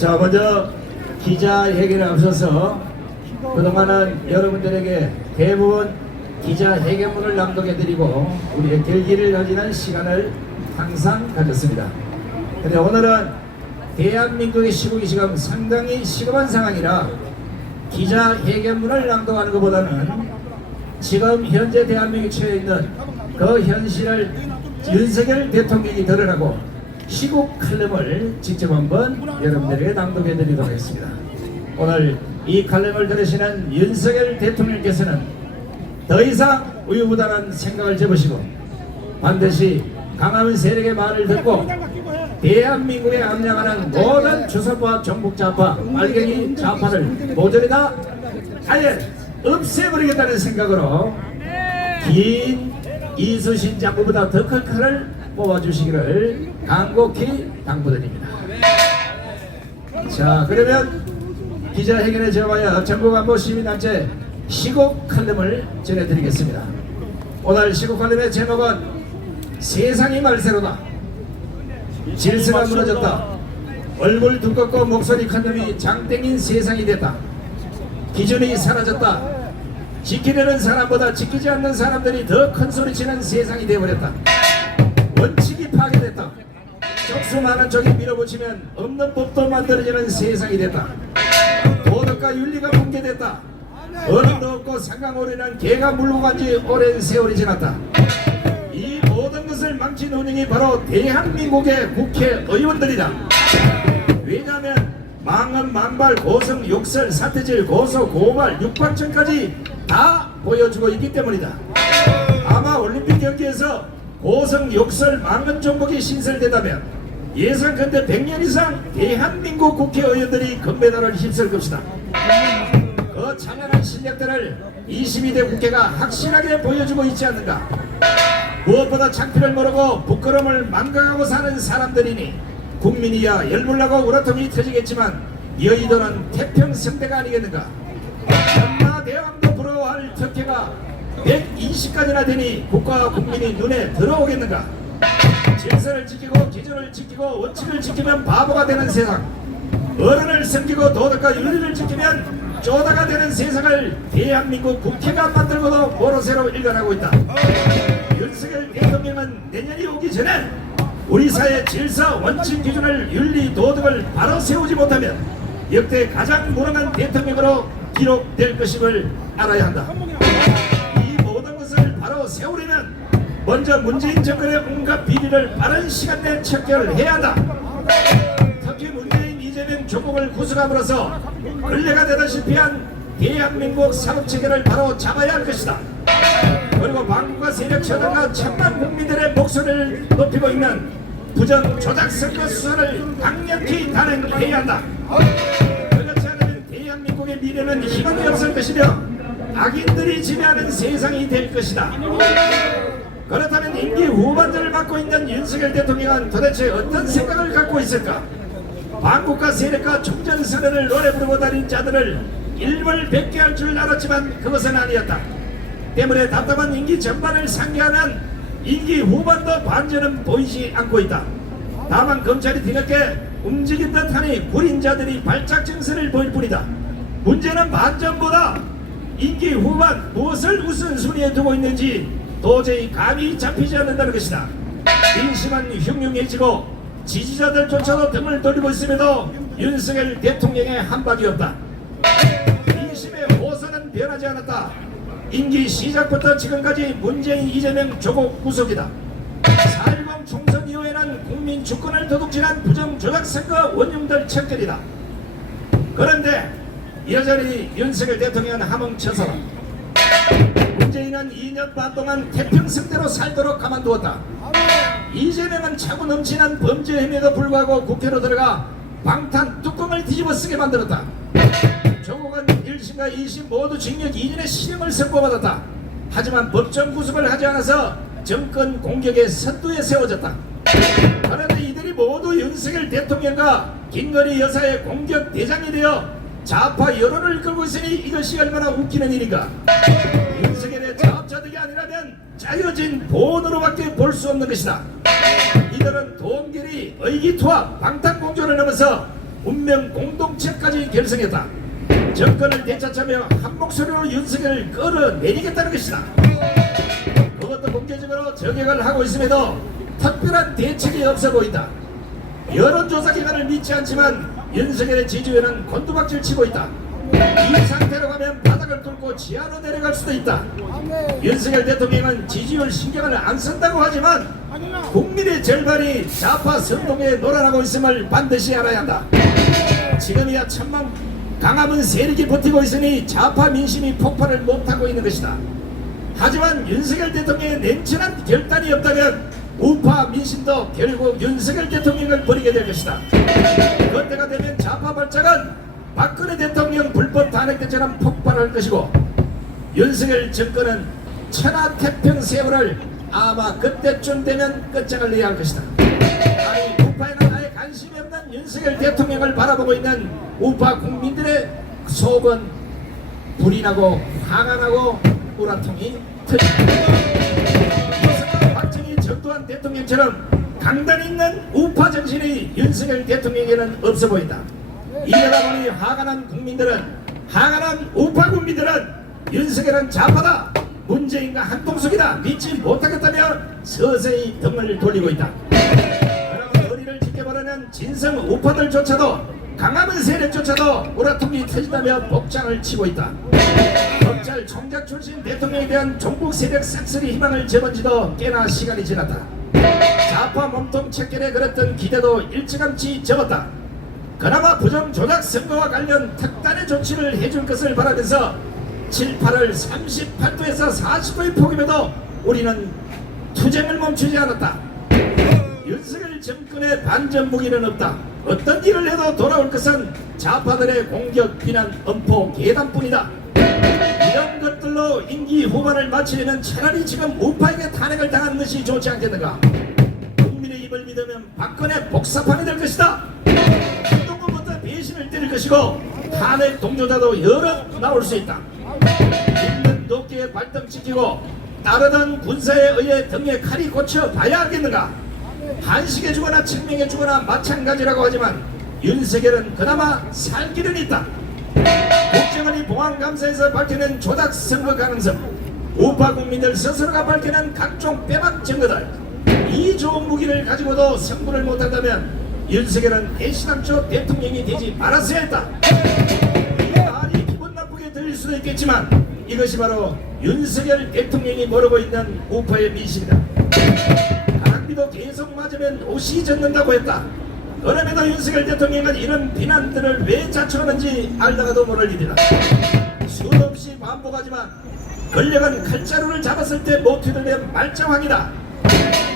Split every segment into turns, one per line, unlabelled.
자, 먼저 기자회견에 앞서서 그동안은 여러분들에게 대부분 기자회견문을 낭독해드리고 우리의 결기를 가지는 시간을 항상 가졌습니다. 근데 오늘은 대한민국의 시국이 지금 상당히 시급한 상황이라 기자회견문을 낭독하는 것보다는 지금 현재 대한민국에 처해 있는 그 현실을 윤석열 대통령이 드러나고 시국 칼럼을 직접 한번 여러분들에게 낭독해 드리도록 하겠습니다. 오늘 이 칼럼을 들으시는 윤석열 대통령께서는 더 이상 우유부단한 생각을 접으시고 반드시 강한 세력의 말을 듣고 대한민국에 암양하는 모든 주선부와 정북 좌파, 빨갱이 좌파를 모조리 다 아예 없애버리겠다는 생각으로 긴 이수신 장부보다 더 큰 칼을 뽑아주시기를 간곡히 당부드립니다. 자 그러면 기자회견에 저와여 정부간부 시민단체 시국 칼럼을 전해드리겠습니다. 오늘 시국 칼럼의 제목은 세상이 말세로다. 질서가 무너졌다. 얼굴 두껍고 목소리 큰 놈이 장땡인 세상이 됐다. 기준이 사라졌다. 지키려는 사람보다 지키지 않는 사람들이 더 큰 소리 치는 세상이 되어버렸다. 원칙이 파괴됐다. 적수 많은 쪽이 밀어붙이면 없는 법도 만들어지는 세상이 됐다. 도덕과 윤리가 붕괴됐다. 어른도 없고 상강오리는 개가 물고 간지 오랜 세월이 지났다. 이 모든 것을 망친 운영이 바로 대한민국의 국회의원들이다. 왜냐하면 망언, 망발, 고성, 욕설, 사태질, 고소, 고발, 육박전까지 다 보여주고 있기 때문이다. 아마 올림픽 경기에서 고성, 욕설, 망언 종목이 신설되다면 예상컨대 100년 이상 대한민국 국회의원들이 금메달을 휩쓸 것이다. 그 찬란한 실력들을 22대 국회가 확실하게 보여주고 있지 않는가. 무엇보다 창피를 모르고 부끄러움을 망각하고 사는 사람들이니 국민이야 열불나고 우라통이 터지겠지만 여의도는 태평성대가 아니겠는가 전마 대왕도 부러워할 특혜가 120가지나 되니 국가와 국민이 눈에 들어오겠는가? 질서를 지키고 기준을 지키고 원칙을 지키면 바보가 되는 세상. 어른을 섬기고 도덕과 윤리를 지키면 쪼다가 되는 세상을 대한민국 국회가 만들고도 모로새로 일관하고 있다. 윤석열 대통령은 내년이 오기 전에 우리 사회 질서 원칙 기준을 윤리 도덕을 바로 세우지 못하면 역대 가장 무능한 대통령으로 기록될 것임을 알아야 한다. 바로 세우려면 먼저 문재인 정권의 온갖 비리를 빠른 시간 내에 척결해야 한다. 특히 문재인 이재명 조국을 구속함으로써 근래가 되다시피 한 대한민국 산업체계를 바로 잡아야 할 것이다. 그리고 망국과 세력 처단과 천만 국민들의 목소리를 높이고 있는 부정 조작 선거 수사를 강력히 단행해야 한다. 그렇지 않으면 대한민국의 미래는 희망이 없을 것이며 악인들이 지배하는 세상이 될 것이다. 그렇다면 임기 후반전을 맡고 있는 윤석열 대통령은 도대체 어떤 생각을 갖고 있을까? 반국가 세력과 총전선언을 노래 부르고 다닌 자들을 일벌 백개 할 줄 알았지만 그것은 아니었다. 때문에 답답한 임기 전반을 상기하면 임기 후반도 반전은 보이지 않고 있다. 다만 검찰이 뒤늦게 움직인 듯하니 구린 자들이 발작 증세를 보일 뿐이다. 문제는 반전보다 임기 후반 무엇을 우선순위에 두고 있는지 도저히 감이 잡히지 않는다는 것이다. 민심은 흉흉해지고 지지자들조차도 등을 돌리고 있음에도 윤석열 대통령의 한박이 없다. 민심의 호선은 변하지 않았다. 임기 시작부터 지금까지 문재인 이재명 조국 구속이다. 4.10 총선 이후에는 국민 주권을 도둑질한 부정조작 선거 원흉들 척결이다. 그런데 여전히 윤석열 대통령은 함흥쳐서다. 문재인은 2년 반 동안 태평성대로 살도록 가만두었다. 이재명은 차고 넘치는 범죄 혐의에도 불구하고 국회로 들어가 방탄 뚜껑을 뒤집어 쓰게 만들었다. 조국은 1심과 2심 모두 징역 2년의 실형을 선고받았다. 하지만 법정 구속을 하지 않아서 정권 공격의 선두에 세워졌다. 그런데 이들이 모두 윤석열 대통령과 김건희 여사의 공격 대장이 되어 좌파 여론을 끌고 있으니 이것이 얼마나 웃기는 일인가. 윤석열의 자업자득이 아니라면 짜여진 본으로밖에 볼 수 없는 것이다. 이들은 동결이 의기투합 방탄공조를 넘어서 운명 공동체까지 결성했다. 정권을 되찾자며 한 목소리로 윤석열을 끌어내리겠다는 것이다. 그것도 공개적으로 저격을 하고 있음에도 특별한 대책이 없어 보인다. 여론조사 기관을 믿지 않지만 윤석열의 지지율은 곤두박질 치고 있다. 이 상태로 가면 바닥을 뚫고 지하로 내려갈 수도 있다. 윤석열 대통령은 지지율 신경을 안 쓴다고 하지만 국민의 절반이 좌파 선동에 놀아나고 있음을 반드시 알아야 한다. 지금이야 천만 강함은 세력이 버티고 있으니 좌파 민심이 폭발을 못하고 있는 것이다. 하지만 윤석열 대통령의 냉철한 결단이 없다면 우파 민심도 결국 윤석열 대통령을 버리게 될 것이다. 그때가 되면 좌파 발작은 박근혜 대통령 불법 탄핵 때처럼 폭발할 것이고 윤석열 정권은 천하태평 세월을 아마 그때쯤 되면 끝장을 내야 할 것이다. 아니 우파에는 아예 관심이 없는 윤석열 대통령을 바라보고 있는 우파 국민들의 속은 불이 나고 화가 나고 우라통이 터집니다. 전두환 대통령처럼 강단 있는 우파 정신이 윤석열 대통령에는 없어 보인다. 이러다 보니 화가 난 국민들은 화가 난 우파 국민들은 윤석열은 좌파다 문재인과 한동숙이다 믿지 못하겠다며 서서히 등을 돌리고 있다. 그러면 거리를 지켜보려는 진성 우파들조차도 강함은 세력조차도 우라통이 터진다며 복장을 치고 있다. 검찰 총장 출신 대통령에 대한 종북 세력 싹쓸이 희망을 접은 지도 꽤나 시간이 지났다. 좌파 몸통 책결에 걸었던 기대도 일찌감치 접었다. 그나마 부정 조작 선거와 관련 특단의 조치를 해줄 것을 바라면서 7, 8월 38도에서 49일 폭임에도 우리는 투쟁을 멈추지 않았다. 정권의 반전 무기는 없다. 어떤 일을 해도 돌아올 것은 좌파들의 공격, 비난, 엄포, 계단뿐이다. 이런 것들로 임기 후반을 마치려면 차라리 지금 우파에게 탄핵을 당하는 것이 좋지 않겠는가? 국민의 입을 믿으면 박근혜 복사판이 될 것이다. 한동훈부터 배신을 때릴 것이고 탄핵 동조자도 여러 나올 수 있다. 있는 도끼에 발등 찍히고 따르던 군사에 의해 등에 칼이 꽂혀 봐야 하겠는가? 한식에 주거나 책명에 주거나 마찬가지라고 하지만 윤석열은 그나마 살 길은 있다. 국정원이 보안감사에서 밝혀낸 조작 선거 가능성, 우파 국민들 스스로가 밝혀낸 각종 빼박 증거들, 이 좋은 무기를 가지고도 승부를 못한다면 윤석열은 대신함초 대통령이 되지 말았어야 했다. 이 말이 기분 나쁘게 들릴 수도 있겠지만 이것이 바로 윤석열 대통령이 모르고 있는 우파의 민심이다. 가랑비도 계속 맞으면 옷이 젖는다고 했다. 그럼에도 윤석열 대통령은 이런 비난들을 왜 자초하는지 알다가도 모를 일이다. 수없이 반복하지만 권력은 칼자루를 잡았을 때 못 휘둘면 말짱합니다.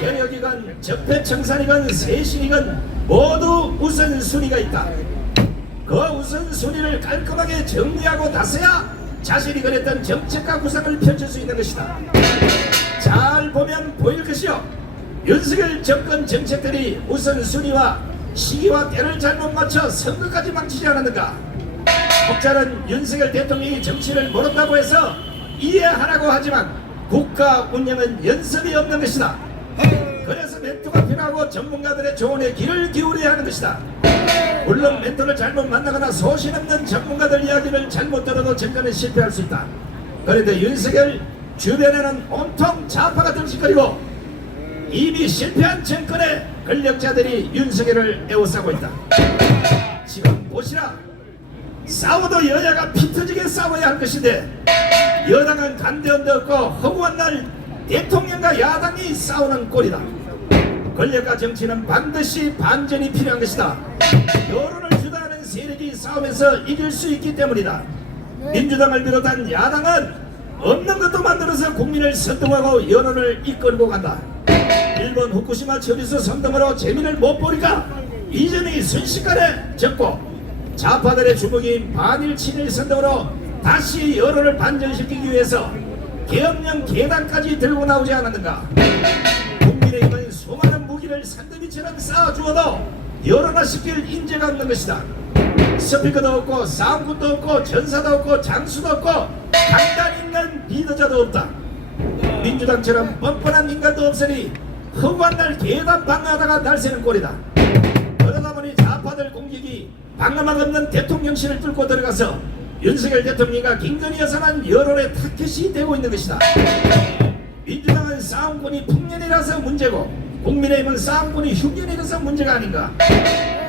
개혁이건 적폐청산이건 세신이건 모두 우선순위가 있다. 그 우선순위를 깔끔하게 정리하고 나서야 자신이 그랬던 정책과 구상을 펼칠 수 있는 것이다. 잘 보면 보일 것이요. 윤석열 정권 정책들이 우선순위와 시기와 때를 잘못 맞춰 선거까지 망치지 않았는가? 혹자는 윤석열 대통령이 정치를 모른다고 해서 이해하라고 하지만 국가 운영은 연습이 없는 것이다. 그래서 멘토가 필요하고 전문가들의 조언에 귀를 기울여야 하는 것이다. 물론 멘토를 잘못 만나거나 소신 없는 전문가들 이야기를 잘못 들어도 정권은 실패할 수 있다. 그런데 윤석열 주변에는 온통 좌파가 등식거리고 이미 실패한 정권의 권력자들이 윤석열을 에워싸고 있다. 지금 보시라. 싸워도 여야가 피 터지게 싸워야 할 것인데 여당은 간대언도 없고 허구한 날 대통령과 야당이 싸우는 꼴이다. 권력과 정치는 반드시 반전이 필요한 것이다. 여론을 주도하는 세력이 싸우면서 이길 수 있기 때문이다. 민주당을 비롯한 야당은 없는 것도 만들어서 국민을 선동하고 여론을 이끌고 간다. 일본 후쿠시마 처리수 선동으로 재미를 못 보니까 이재명이 순식간에 접고 좌파들의 주먹인 반일 친일 선동으로 다시 여론을 반전시키기 위해서 계엄령 계단까지 들고 나오지 않았는가? 국민의힘은 수많은 무기를 산더미처럼 쌓아주어도 여론화시킬 인재가 없는 것이다. 스피커도 없고 사운드도 없고 전사도 없고 장수도 없고 강단 있는 리더자도 없다. 민주당처럼 뻔뻔한 인간도 없으니 허구한 날 계단 방어하다가 날새는 꼴이다 그러다 보니 좌파들 공격이 방어막 없는 대통령실을 뚫고 들어가서 윤석열 대통령과 김건희 여사만 여론의 타켓이 되고 있는 것이다. 민주당은 싸움꾼이 풍년이라서 문제고 국민의힘은 싸움꾼이 흉년이라서 문제가 아닌가.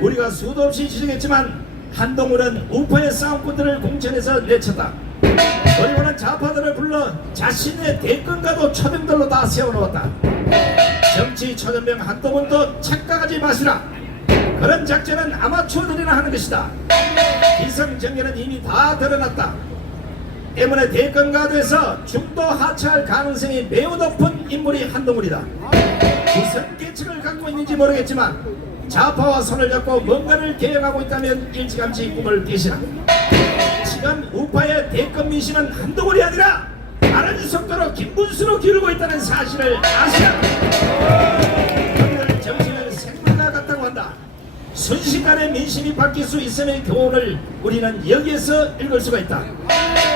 우리가 수도 없이 지적했지만 한동훈은 우파의 싸움꾼들을 공천해서 내쳤다. 그리고는 좌파들을 불러 자신의 대권가도 초병들로 다 세워놓았다. 정치 초전병 한동훈도 착각하지 마시라. 그런 작전은 아마추어들이나 하는 것이다. 기성정계는 이미 다 드러났다. 때문에 대권가도에서 중도 하차할 가능성이 매우 높은 인물이 한동훈이다. 무슨 계층을 갖고 있는지 모르겠지만 좌파와 손을 잡고 뭔가를 개혁하고 있다면 일찌감치 꿈을 깨시라. 지금 우파의 대권 민심은 한동훈이 아니라 빠른 속도로 김문수로 기울고 있다는 사실을. 오늘 정치는 생물과 같다고 한다. 순식간에 민심이 바뀔 수 있음의 교훈을 우리는 여기에서 읽을 수가 있다.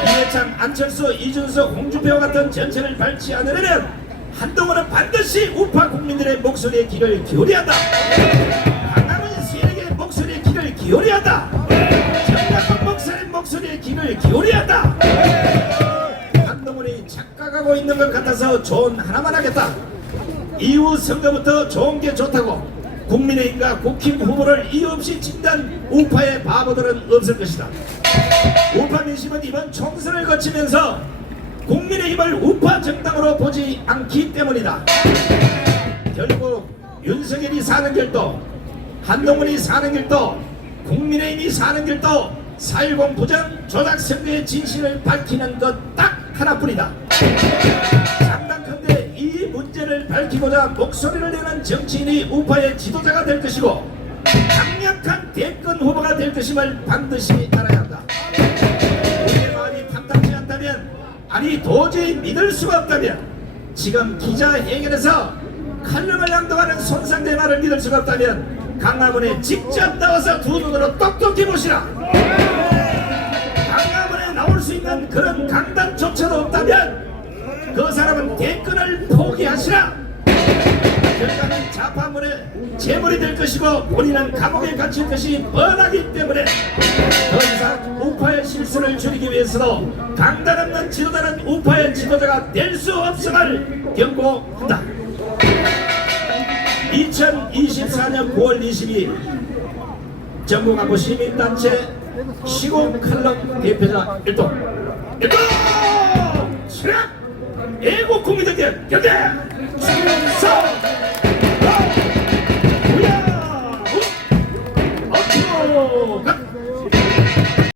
이해창, 안철수, 이준석, 홍준표와 같은 전체를 밟지 않으려면 한동훈은 반드시 우파 국민들의 목소리에 귀를 기울여야 한다. 강남은 세력의 목소리에 귀를 기울여야 한다. 정강원 목사의 목소리에 귀를 기울여야 한다. 착각하고 있는 것 같아서 조언 하나만 하겠다. 이후 선거부터 좋은 게 좋다고 국민의힘과 국힘 후보를 이유 없이 진단 우파의 바보들은 없을 것이다. 우파 민심은 이번 총선을 거치면서 국민의힘을 우파 정당으로 보지 않기 때문이다. 결국 윤석열이 사는 길도 한동훈이 사는 길도 국민의힘이 사는 길도 4.10 부정 조작 선거의 진실을 밝히는 것딱 하나뿐이다. 장담컨대 이 문제를 밝히고자 목소리를 내는 정치인이 우파의 지도자가 될 것이고 강력한 대권 후보가 될 것임을 반드시 알아야 한다. 우리의 마음이 탐탁지 않다면 아니 도저히 믿을 수가 없다면 지금 기자회견에서 칼럼을 낭독하는 손상대 말을 믿을 수가 없다면 강화문에 직접 나와서 두 눈으로 똑똑히 보시라 나올 수 있는 그런 강단조차도 없다면 그 사람은 대권을 포기하시라. 결과는 자파문의 재물이 될 것이고 본인은 감옥에 갇힐 것이 뻔하기 때문에 더 이상 우파의 실수를 줄이기 위해서도 강단 없는 지도자는 우파의 지도자가 될 수 없음을 경고한다. 2024년 9월 22일 전국안보 시민단체 시공 칼럼 대표자 일동. 일동! 수락 애국 국민들께 경대 충성